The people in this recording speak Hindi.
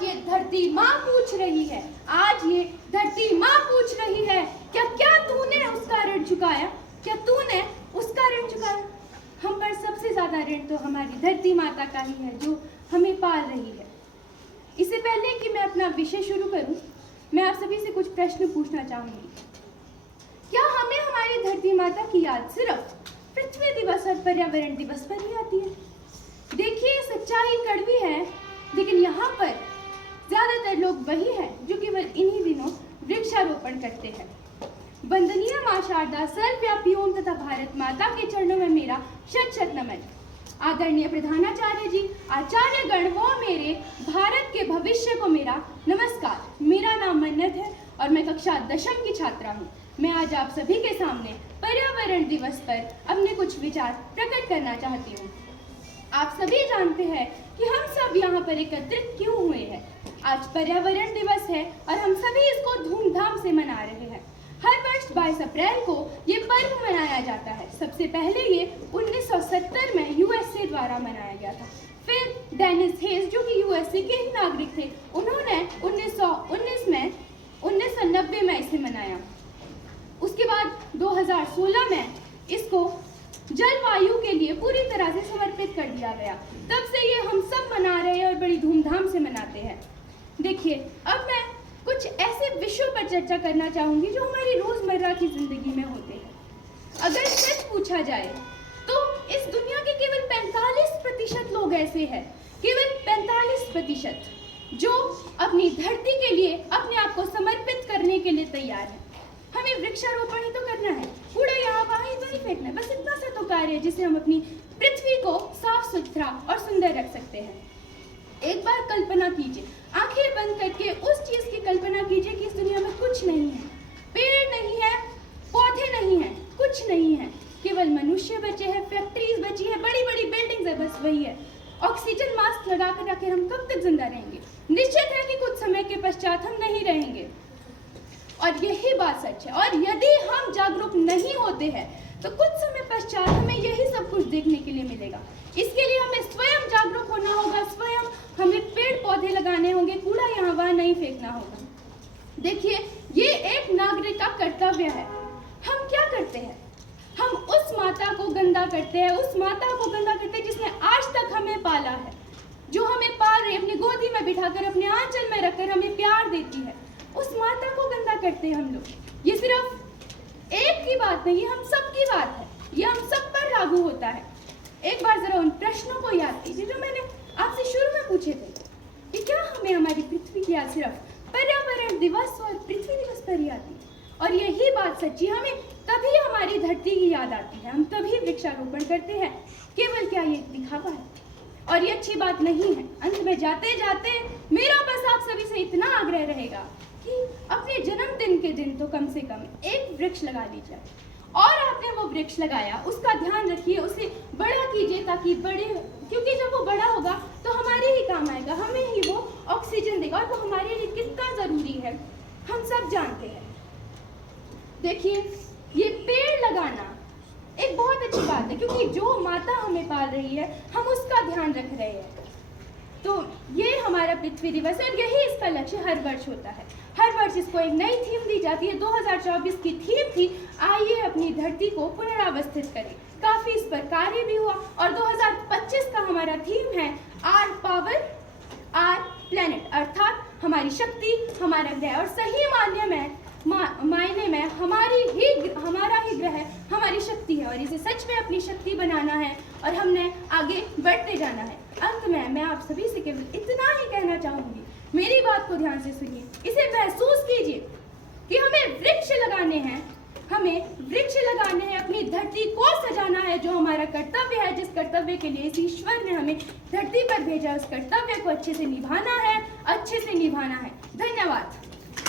आज ये धरती माँ पूछ रही है, आज ये धरती माँ पूछ रही है, क्या तूने उसका ऋण चुकाया? क्या तूने उसका ऋण चुकाया? हम पर सबसे ज्यादा ऋण तो हमारी धरती माता का ही है, जो हमें पाल रही है। इससे पहले कि मैं अपना विषय शुरू करूं, मैं आप सभी से कुछ प्रश्न पूछना चाहूंगी। क्या हमें हमारी धरती माता की याद सिर्फ पृथ्वी दिवस और पर्यावरण दिवस पर ही आती है? देखिए, सच्चाई कड़वी है, लेकिन यहाँ पर ज्यादातर लोग वही हैं जो केवल इन्हीं दिनों वृक्षारोपण करते हैं। वंदनीय मां शारदा, सर्वव्यापी ओम तथा भारत माता के चरणों में मेरा शत शत नमन। आदरणीय प्रधानाचार्य जी, आचार्य गण व मेरे भारत के भविष्य को मेरा नमस्कार। मेरा नाम मन्नत है और मैं कक्षा 10वीं की छात्रा हूँ। मैं आज आप सभी के सामने पर्यावरण दिवस पर अपने कुछ विचार प्रकट करना चाहती हूँ। आप सभी जानते हैं कि हम सब यहाँ पर एकत्रित क्यों हुए हैं। आज पर्यावरण दिवस है और हम सभी इसको धूमधाम से मना रहे हैं। हर वर्ष 22 अप्रैल को ये पर्व मनाया जाता है। सबसे पहले ये 1970 में यूएसए द्वारा मनाया गया था। फिर डेनिस हेस, जो कि यूएसए के ही नागरिक थे, उन्होंने 1990 में इसे मनाया। उसके बाद 2016 में इसको जलवायु के लिए पूरी तरह से समर्पित कर दिया गया। तब से ये हम सब मना रहे हैं और बड़ी धूमधाम से मनाते हैं। देखिए, अब मैं कुछ ऐसे विषयों पर चर्चा करना चाहूंगी जो हमारी रोजमर्रा की जिंदगी में होते हैं। अगर सच पूछा जाए तो इस दुनिया के केवल 45% लोग ऐसे हैं, केवल 45%, जो अपनी धरती के लिए अपने आप को समर्पित करने के लिए तैयार है। हमें वृक्षारोपण ही तो करना है, कूड़ा यहाँ वहाँ ही तो नहीं फेंकना है। बस इतना सा तो कार्य है जिससे हम अपनी पृथ्वी को साफ सुथरा और सुंदर रख सकते हैं। एक बार कल्पना कीजिए, आंखें बंद करके उस चीज की कल्पना कीजिए कि इस दुनिया में कुछ नहीं है, पेड़ नहीं है, पौधे नहीं है, कुछ नहीं है, केवल मनुष्य बचे हैं, फैक्ट्रीज बची है, बड़ी बड़ी बिल्डिंग्स है, बस वही है। ऑक्सीजन मास्क लगा कर रखे हम कब तक जिंदा रहेंगे? निश्चित है कि कुछ समय के पश्चात हम नहीं रहेंगे। और यही बात सच है। और यदि हम जागरूक नहीं होते हैं तो कुछ समय पश्चात हमें यही सब कुछ देखने के लिए मिलेगा। इसके लिए हमें स्वयं जागरूक होना होगा, स्वयं हमें पेड़ पौधे लगाने होंगे, कूड़ा यहाँ वहाँ नहीं फेंकना होगा। देखिए, ये एक नागरिक का कर्तव्य है। हम क्या करते हैं? हम उस माता को गंदा करते हैं, उस माता को गंदा करते हैं जिसने आज तक हमें पाला है, जो हमें पाल रही है, अपनी गोदी में बिठाकर, अपने आंचल में रखकर हमें प्यार देती है। उस माता को गंदा करते हैं हम लोग। ये सिर्फ एक की बात नहीं, हम सब की बात है, ये हम सब पर लागू होता है। एक बार जरा उन प्रश्नों को याद कीजिए जो मैंने आपसे शुरू में पूछे थे कि क्या हमें हमारी पृथ्वी की याद सिर्फ पर्यावरण दिवस और पृथ्वी दिवस पर ही आती है? और यही बात सच्ची, हमें तभी हमारी धरती की याद आती है, हम तभी वृक्षारोपण करते हैं। केवल क्या ये दिखावा है? और ये अच्छी बात नहीं है। अंत में जाते जाते मेरा बस आप सभी से इतना आग्रह रहेगा कि अपने जन्मदिन के दिन तो कम से कम एक वृक्ष लगा लीजिए। और आपने वो वृक्ष लगाया, उसका ध्यान रखिए, उसे बड़ा कीजिए, ताकि क्योंकि जब वो बड़ा होगा तो हमारे ही काम आएगा, हमें ही वो ऑक्सीजन देगा, और वो हमारे लिए कितना जरूरी है हम सब जानते हैं। देखिए, ये पेड़ लगाना एक बहुत अच्छी बात है, क्योंकि जो माता हमें पाल रही है हम उसका ध्यान रख रहे हैं। तो ये हमारा पृथ्वी दिवस है और यही इसका लक्ष्य हर वर्ष होता है। हर वर्ष इसको एक नई थीम दी जाती है। 2024 की थीम थी, आइए अपनी धरती को पुनरावस्थित करें। काफी इस पर कार्य भी हुआ और 2025 का हमारा थीम है आर पावर आर प्लेनेट, अर्थात हमारी शक्ति हमारा ग्रह। और सही मायने में हमारा ही ग्रह हमारी शक्ति है, और इसे सच में अपनी शक्ति बनाना है और हमने आगे बढ़ते जाना है। अंत में मैं आप सभी से केवल इतना ही कहना चाहूंगी, मेरी बात को ध्यान से सुनिए, इसे महसूस कीजिए कि हमें वृक्ष लगाने हैं, अपनी धरती को सजाना है, जो हमारा कर्तव्य है, जिस कर्तव्य के लिए इस ईश्वर ने हमें धरती पर भेजा, उस कर्तव्य को अच्छे से निभाना है। धन्यवाद।